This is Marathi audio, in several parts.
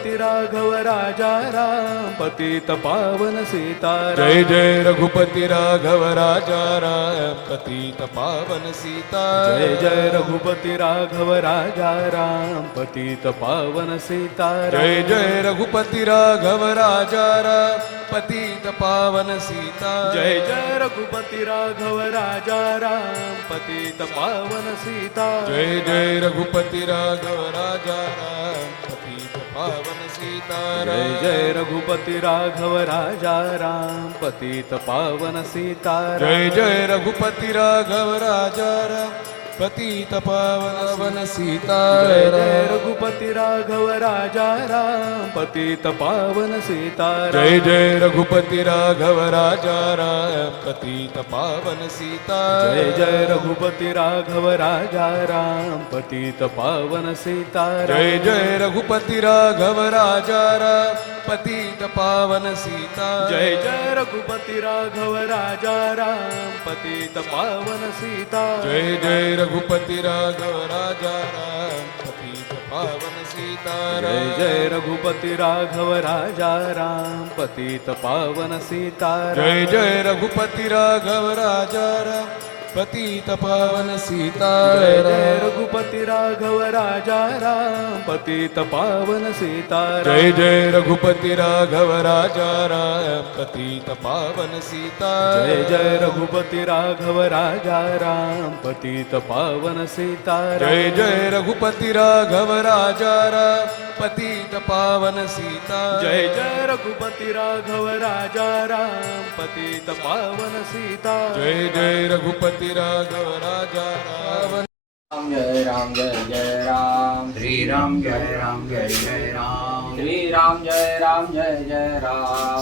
रघुपति राघव राजा राम पतित पावन सीताराम। जय जय रघुपति राघव राजा राम पतित पावन सीताराम। जय जय रघुपति राघव राजा राम पतित पावन सीताराम। जय जय रघुपति राघव राजा राम पतित पावन सीताराम। जय जय रघुपति राघव राजा राम पतित पावन सीताराम। जय जय रघुपति राघव राजा राम पतित पावन सीताराम। जय जय रघुपति राघव राजा राम पतित पावन सीताराम। जय जय रघुपति राघव राजा राम पतित पावन सीताराम। जय जय रघुपति राघव राजा राम पतित पावन सीताराम। जय जय रघुपति राघव राजा राम पतित पावन सीताराम। जय जय रघुपति राघव राजा राम पतित पावन सीताराम। जय जय रघुपति राघव राजा राम पतित पावन सीताराम। जय जय रघुपति राघव राजा राम पतित पावन सीताराम। जय जय रघुपति राघव राजा राम पतित पावन सीताराम। जय जय रघुपति राघव राजा राम पतित पावन सीताराम। जय जय रघुपति राघव राजा राम पतित पावन सीताराम। जय जय रघुपति राघव राजा राम पतित पावन सीताराम। जय जय रघुपति राघव राजा राम पतित पावन सीताराम। जय जय रघुपति राघव राजा राम पतित पावन सीताराम। जय जय रघुपति राघव राजा राम पतित पावन सीताराम। जय जय रघुपति राघव राजा राम पतित पावन सीताराम। जय जय रघुपति राघव राजा राम। जय राम जय राम श्री राम जय राम जय राम श्री राम जय राम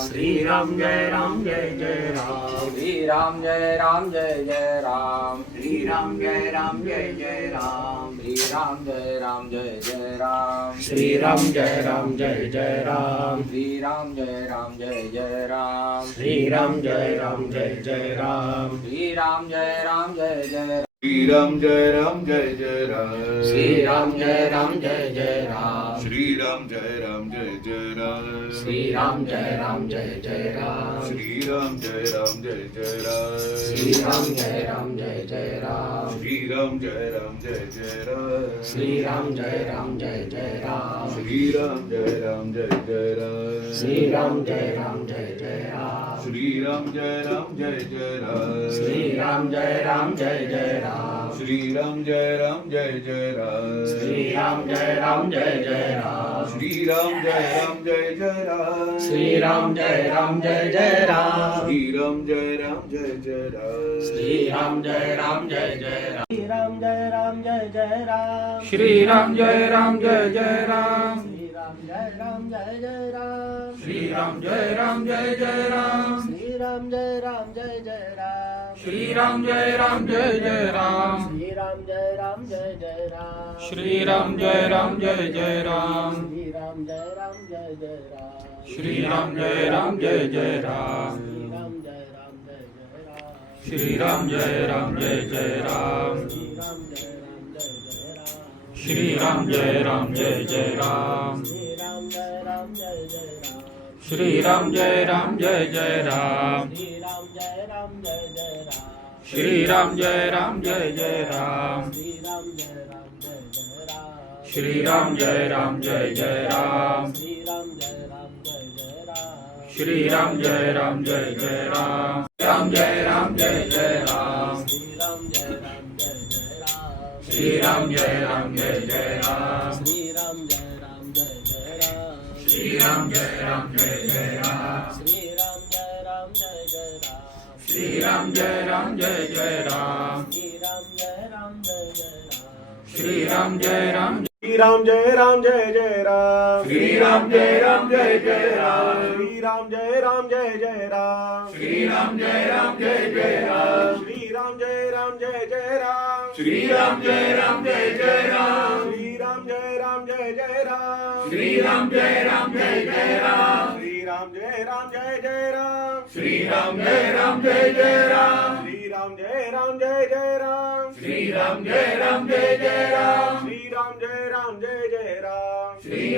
श्री राम जय राम जय राम श्री राम जय राम जय राम श्री राम जय राम जय राम श्री राम जय राम जय राम श्री राम जय राम जय राम श्री राम जय राम जय राम श्री राम जय राम जय राम श्री राम जय राम जय राम श्री राम जय राम जय राम। श्री राम जय राम जय राम श्री राम जय राम जय राम। श्री राम जय राम जय राम श्री राम जय राम जय राम। श्री राम जय राम जय राम श्री राम जय राम जय राम। श्री राम जय राम जय राम श्री राम जय राम जय राम। श्री राम जय राम जय राम श्री राम जय राम जय राम। श्री राम जय राम जय राम श्री राम जय राम जय राम। श्री राम जय राम जय राम श्री राम जय राम जय राम। श्री राम जय राम जय राम श्री राम जय राम जय राम। श्री राम जय राम जय राम श्री राम जय राम जय राम श्री राम जय राम जय राम श्री राम जय राम जय राम श्री राम जय राम जय राम श्री राम जय राम जय राम श्री राम जय राम जय राम श्री राम जय राम जय राम श्री राम जय राम जय राम श्री राम जय राम जय राम श्री राम जय राम जय राम श्री राम जय राम जय राम श्री राम जय राम जय राम श्री राम जय राम जय राम श्री राम जय राम जय राम श्री राम जय राम जय राम राम जय राम जय राम श्री राम जय राम जय राम श्री राम जय राम जय राम श्री राम जय राम जय राम श्री राम जय राम श्री राम जय राम जय राम श्री राम जय राम जय राम श्री राम जय राम जय राम श्री राम जय राम जय राम श्री राम जय राम जय राम श्री राम जय राम जय राम श्री राम जय राम जय राम श्री राम जय राम जय राम श्री राम जय राम जय राम श्री राम जय राम जय राम श्री राम जय राम जय राम श्री राम जय राम जय राम श्री राम जय राम जय राम श्री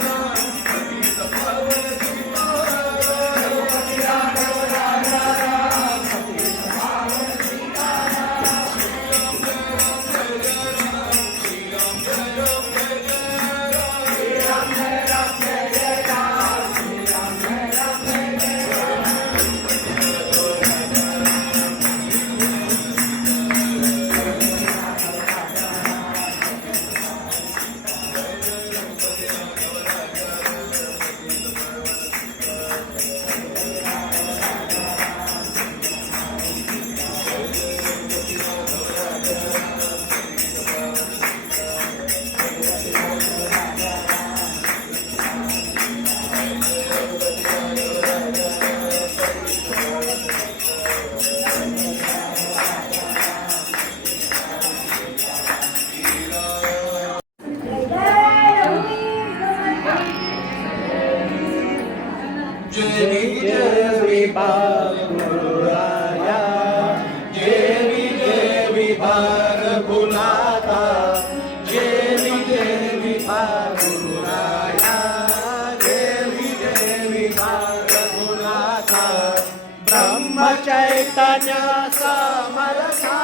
रघुनाथा देवी देवी गुरुराया देवी देवी रघुनाथा ब्रह्म चैतन्य समरथा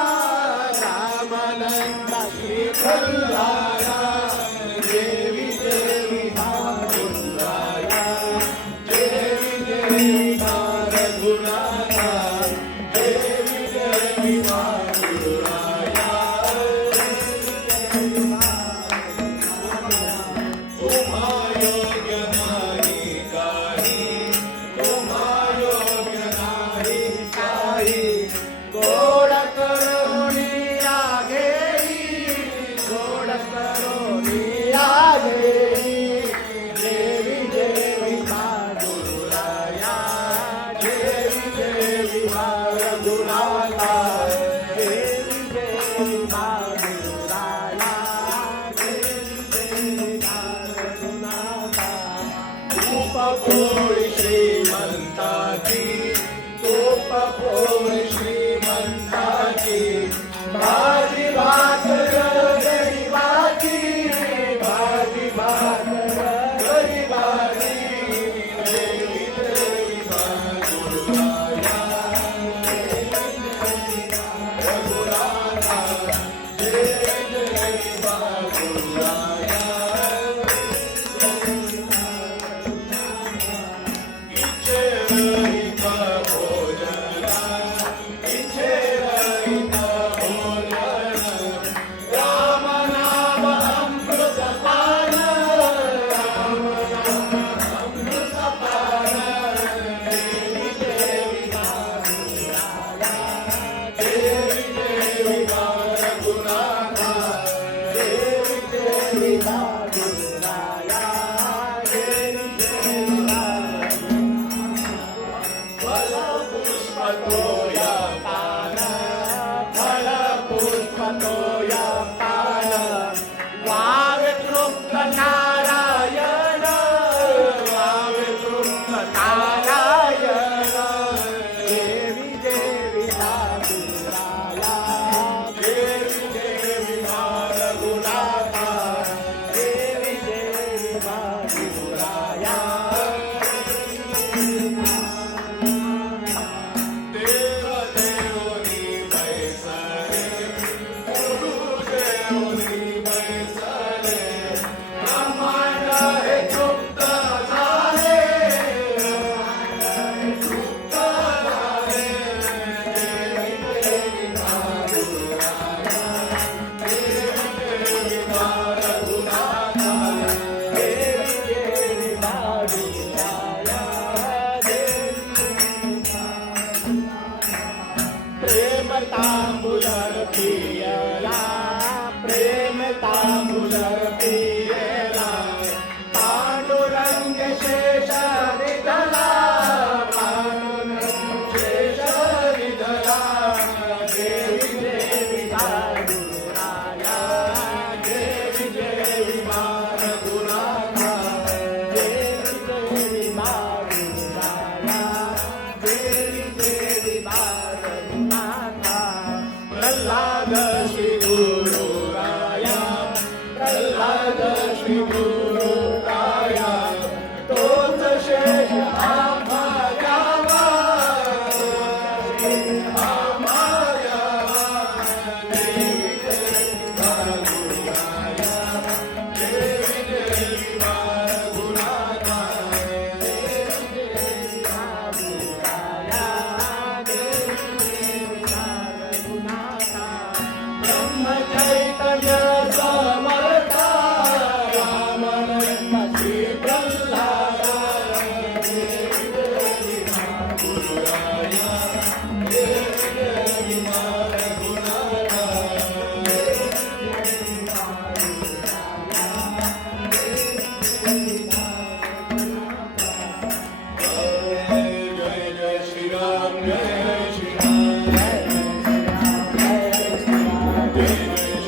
रामानंद श्री प्रल्हादा देवी देवी गुरुराया देवी देवी रघुनाथा देवी देवी गुरुराया उमायोग्य नाही काही उमायोग्य नाही काही गोड करुणी लागेली गोड करुणी लागेली देवी देवी गुरुराया देवी देवी रघुनाथा देवी देवी गुरुराया देवी देवी रघुनाथा तूप पोळी श्रीमंताची तूप पोळी श्रीमंताची भाजी भाकर गरीबाची भाजी भाकर गरीबाची देवी देवी गुरुराया रघुनाथा देवी देवी गुरुराया इच्छे रहित भोजना इच्छे रहित भोजन राम नाम अमृत पान राम नाम अमृत पान देवी देवी गुरुराया देवी देवी रघुनाथा देवी देवी गुरुराया देवी देवी फल पुष्प तोया पान फल पुष्प तोया पान वावे तृप्त नारायण वावे तृप्त नारायण देवी देवी गुरुराया देवी देवी रघुनाथा देवी देवी गुरुराया देव देवनी बैसले गुरु देवनी बैसले ब्रह्मांड हे तृप्त झाले तृप्त झाले देवी देवी गुरुराया देवी देवी रघुनाथा देवी देवी गुरुराया प्रेम तांबुलर पियला प्रेम तांबुलर पियला पांडुरंग शेष विठला पांडुरंग शेष विठला देवी देवी गुरुराया देवी देवी रघुनाथा देवी देवी गुरुराया देवी देवी रघुनाथा प्रल्हाद श्री गुरुराया प्रल्हाद श्री गुरुराया तोच शेष आम्हा द्यावा आम्हा द्यावा देवी देवी गुरुराया देवी देवी रघुनाथा देवी देवी गुरुराया देवी देवी रघुनाथा ब्रह्म चैतन्य समर्था रामानंद श्री प्रल्हादा देवी देवी गुरुराया देवी देवी रघुनाथा जय जय श्री राम जय श्री राम जय श्री राम जय श्री राम जय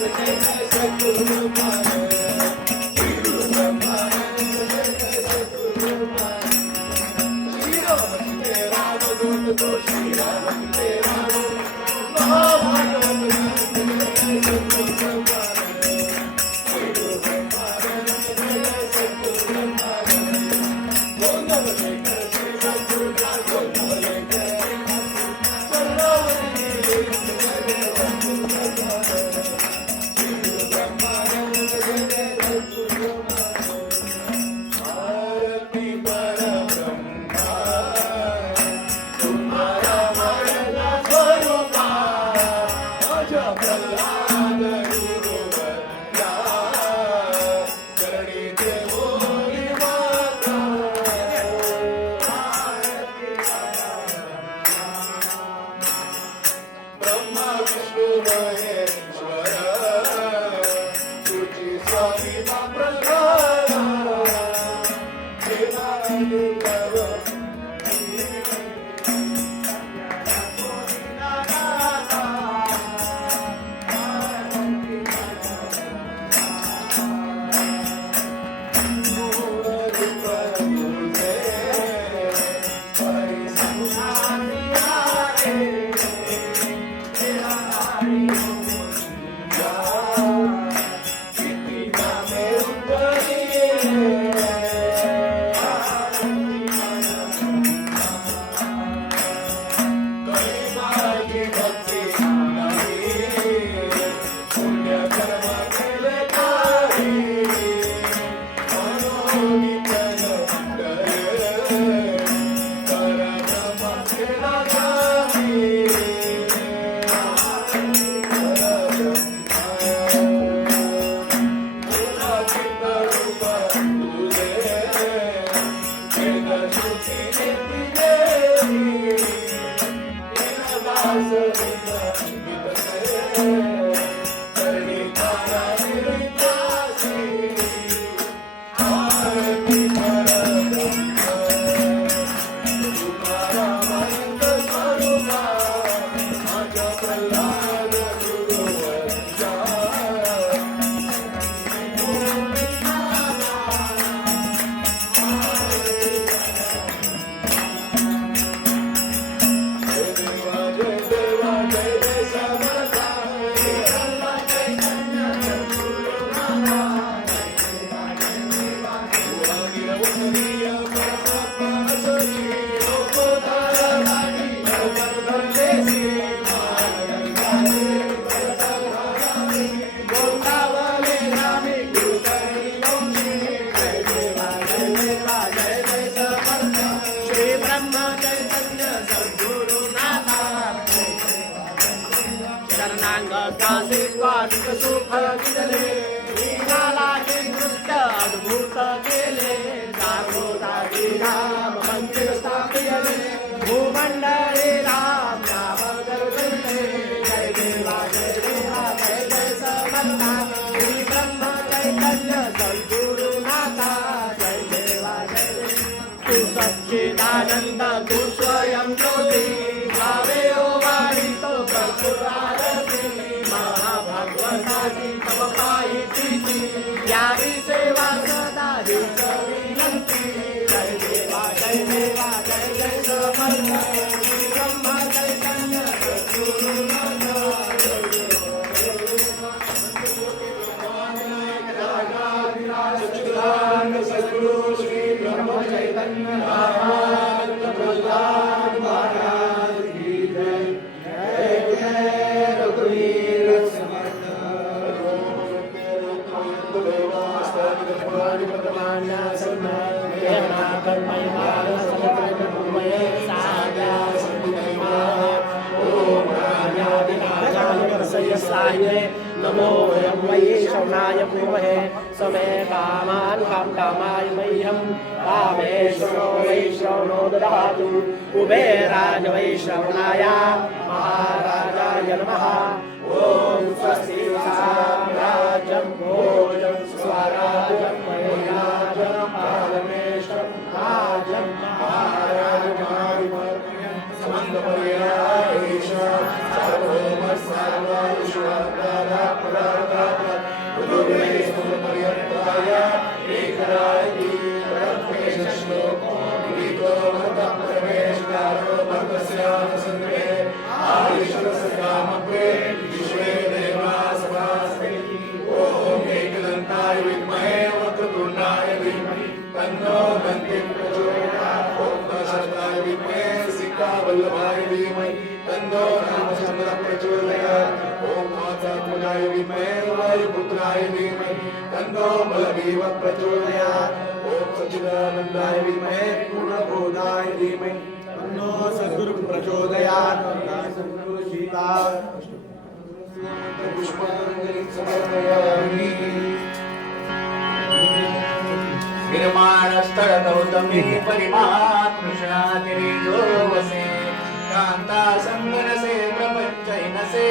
Suddenly, सच्चिदानंद तू स्वयं ज्योति भावे ओ वाणी तो कर्पूरारती महाभागवताची तव पायी प्रीती यावी सेवा सदा हीच विनंती जय देवा जय देवा जय जय समर्थ श्री ब्रह्म चैतन्य सद्गुरुनाथ सच्चिदानंद सद्गुरु श्री ब्रह्म चैतन्य नमो वयं वै श्रवणाय कुर्महे समे कामान् कामाय मह्यं कामेश्वरो वै श्रवणो ददातु कुबेराज वै श्रवणाय महाराजाय नमः ॐ स्वस्ति साम्राज्यं भोजं स्वराज्यं मयराजं पारमेश्वरं राजं महाराजं वल्लभाय धीमहि तन्नो रामचन्द्रः प्रचोदयात् ॐ मातात्मजाय विद्महे वायुपुत्राय धीमहि तन्नो बलदेवः प्रचोदयात् ॐ सच्चिदानन्दाय विद्महे पूर्णबोधाय धीमहि तन्नो सद्गुरुः प्रचोदयात् सद्गुरु सीता पुष्पाञ्जलिं समर्पयामि निर्माणस्थळ गौतमी परिमात्मृषातिरिजो वसे कांता संगनसे प्रपंचैनसे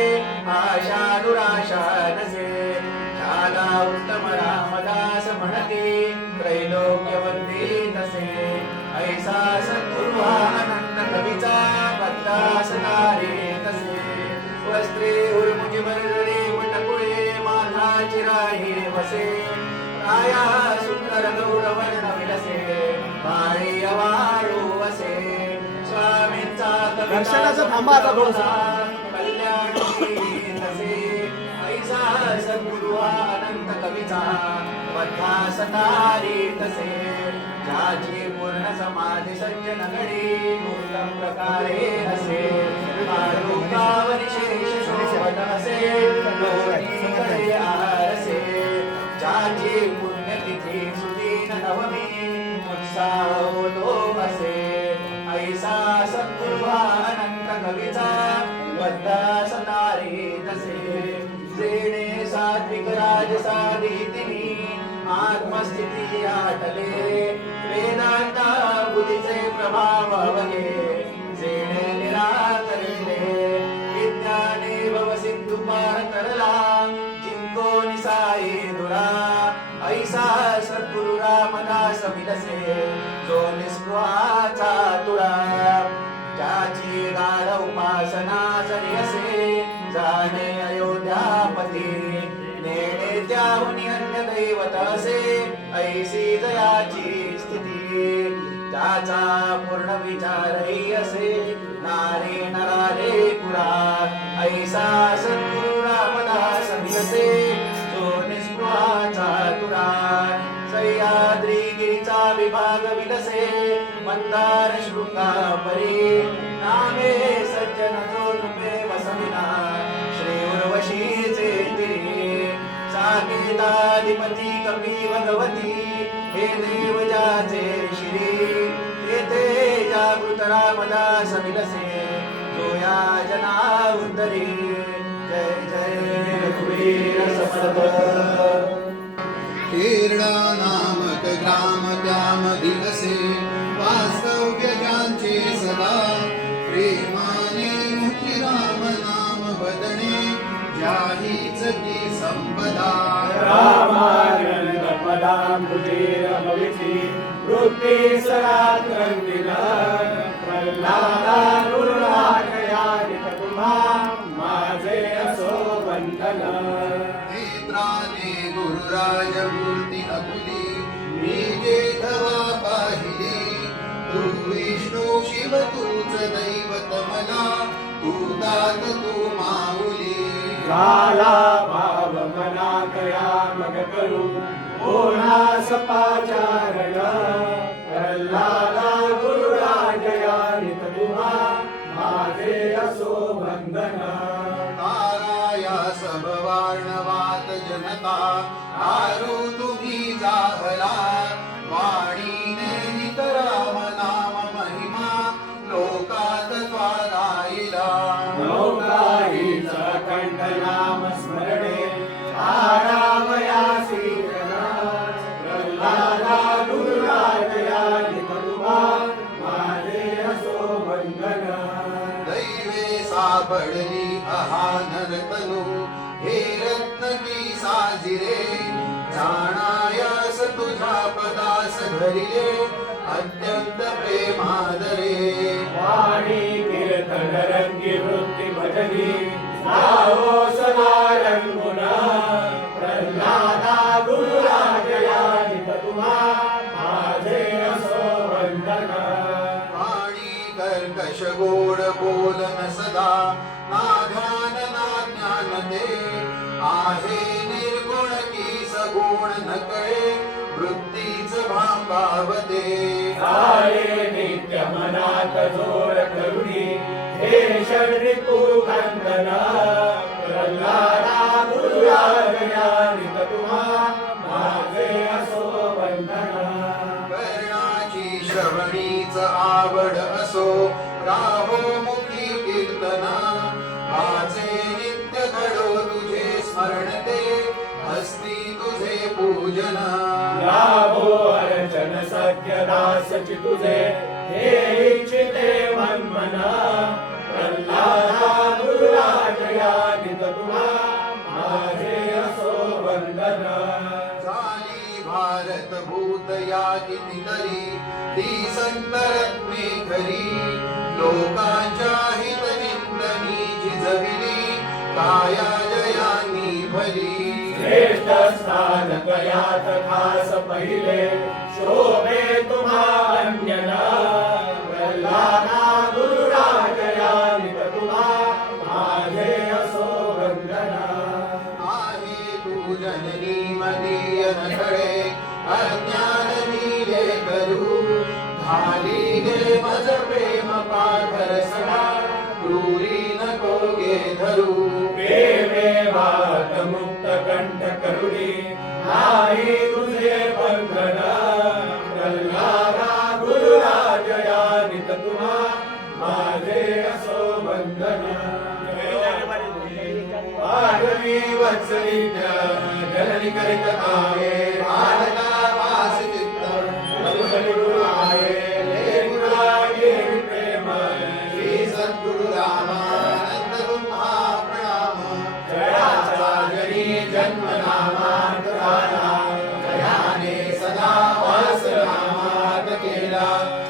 आशा दुराशा नसे शाला उत्तम जाही वसे राया सुंदर गौरवर्ण विलसे बाळी वाळू वसे स्वामींचा दर्शनाचं थांबा आता थोडंसं. कल्याणी तसे ऐसा सद्गुरु अनंत कवीचा बद्धा सतारी तसे ज्याची पूर्ण समाधी सज्जन घडी उत्तम प्रकारे असे विशेष शोभत असे लोणी आरसे ज्याची पुण्यतिथी सुदीन नवमी उत्साह होतो असे ऐसा सद्गुरु अनंत कवीचा बद्धा सतारी तसे जेणे सात्विक राजसाधीतिनी आत्मस्थिती आटले वेदांता बुद्धीचे प्रभाव अवघे जेणे निराकरले विज्ञाने भव सिंधू पार करला जिंको निसाई दुरा ऐसा सद्गुरु रामदास विलसे जो निस्पृहाचा तुळा ज्याची गाढ उपासना जरी असे जाणे अयोध्यापती नेणे त्याहुनी अन्य दैवत असे ऐसी जयाची स्थिती त्याचा पूर्ण विचारही असे नारे नरारे पुरा ऐसा सद्गुरु रामदास विलसे जो निस्पृहाचा तुरा सह्याद्री गिरीचा विभाग विलसे मंदार शृंगापरी नामे सज्जन जो नृपे वसविना श्री उर्वशीचे तिरी साकेताधिपती कपी भगवती हे देव जाचे श्री तेथे जागृत रामदास विलसे जो या जना उद्धरी जय जय रघुवीर समर्थ केरळा नामक ग्राम ग्राम दिवसे वास्तव्य ज्यांचे सदा प्रेमाने मुखी राम नाम बदणे ज्याहीच की संपदा रामानंद पदांबुधीर भविती वृत्ती सरात्रंदिना प्रल्हादा गुरुराजया तुम्हा माझे असो वंदन नेत्राने गुरुराज मूर्ती अकुली मी जेधवा पाहिली तू विष्णू शिव तूच दैवत मला तू दात तू माऊली झाला भाव मनात या मग करू ओढा सपाचारण प्रल्हादा गुरुराजया नित तुम्हा माझे असो वंदन ताराया सबवार्णवात जनता आरू तुम्ही जाहला वाणीने नितराम नाम महिमा लोकात त्वालाईला लोकाईचा कंठ नाम स्मरणे आरामयासी प्रल्हादा गुरुराजया नित तुम्हा माझे असो वंदन दैवे सापडली अहानर तनु हे रत्न की साजिरे जाणायास तुझ्या पदास धरिले अत्यंत प्रेमादरे वाणी कीर्तन रंगी वृत्ती भजनी गावो सदा रंगुना प्रल्हादा गुरुराजया नित तुम्हा माझे असो वंदन वाणी कर्कश गोड बोलन सदा नाध्यान ना ज्ञान दे आहे निर्गुण की सगुण न कळे वृत्तीच भांबावते सारे नित्य मनात जोर करुणी हे षड्रिपू खंडन प्रल्हादा गुरुराजया नित तुम्हा माझे असो वंदन कर्णाची श्रवणीच आवड असो राहो मुखी कीर्तना माझे नित्य घडो तुझे स्मरणते हस्ती तुझे पूजन लाभो अर्चन सत्य दास तुझे हे इच्छिते मन्मना प्रल्हादा गुरुराजया नित तुम्हा माझे असो वंदन झाली भारत भूत या कितीतरी ती संतरत्ने खरी लोकांच्या हितचिंतनी झिजविली काया जयांनी भली श्रेष्ठ स्थान कयात खास पहिले शोभे तुम्हा अन्यना प्रल्हादा गुरुराजया नित तुम्हा माझे असो वंदना आहे तू जननी मदीय नखळे अज्ञान नीले करू घाली गे मज प्रेम पाठर सडा क्रूरी नको गे धरू प्रेमे वात मुक्त कंठ करुणी नाही तुझे बंधना प्रल्हादा गुरुराजया नित तुम्हा माझे असो वंदना पार्वती वत्सलिका जननी करित कामे बालका वास चित्त मधुबली गुरु आये ले गुरुराजे प्रेम श्री सद्गुरु रामानंद तुम्हा प्रणाम जयाचार्यनी जन्म नामांतराला जयाने सदा वास नामात केला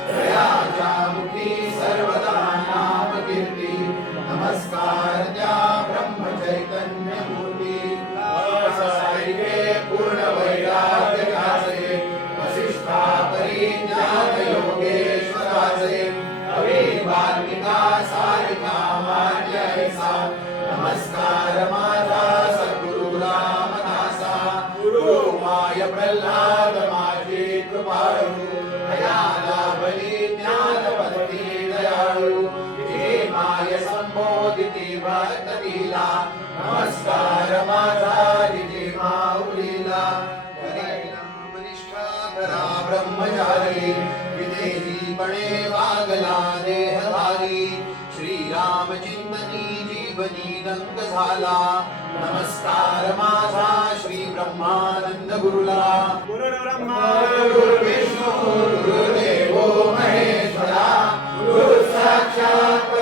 जयाच्या मुखी सर्वदा नाम कीर्ती नमस्कार त्या ब्रह्म चैतन्य मूर्ती साईके पूर्ण वैराग्य त्याचे वसिष्ठा परिज्ञान योगेश्वराचे कवी वाल्मिका सारिका मान्य ऐसा नमस्कार माझा सद्गुरु रामदासा गुरु माय प्रल्हाद माझी कृपाळू दयाला बली ज्ञान भक्ती दयाळू हे माय संबोधिती भक्तीला नमस्कार माझा जिजी माऊलीला वरिष्ठा करा ब्रह्मचारी विदेहीपणे वागला देहधारी श्रीराम चिंतनी जीवनी रंग झाला नमस्कार माझा श्री ब्रह्मानंद गुरुला गुरुर्ब्रह्मा गुरुर्विष्णू गुरुर्देवो महेश्वरा गुरु साक्षात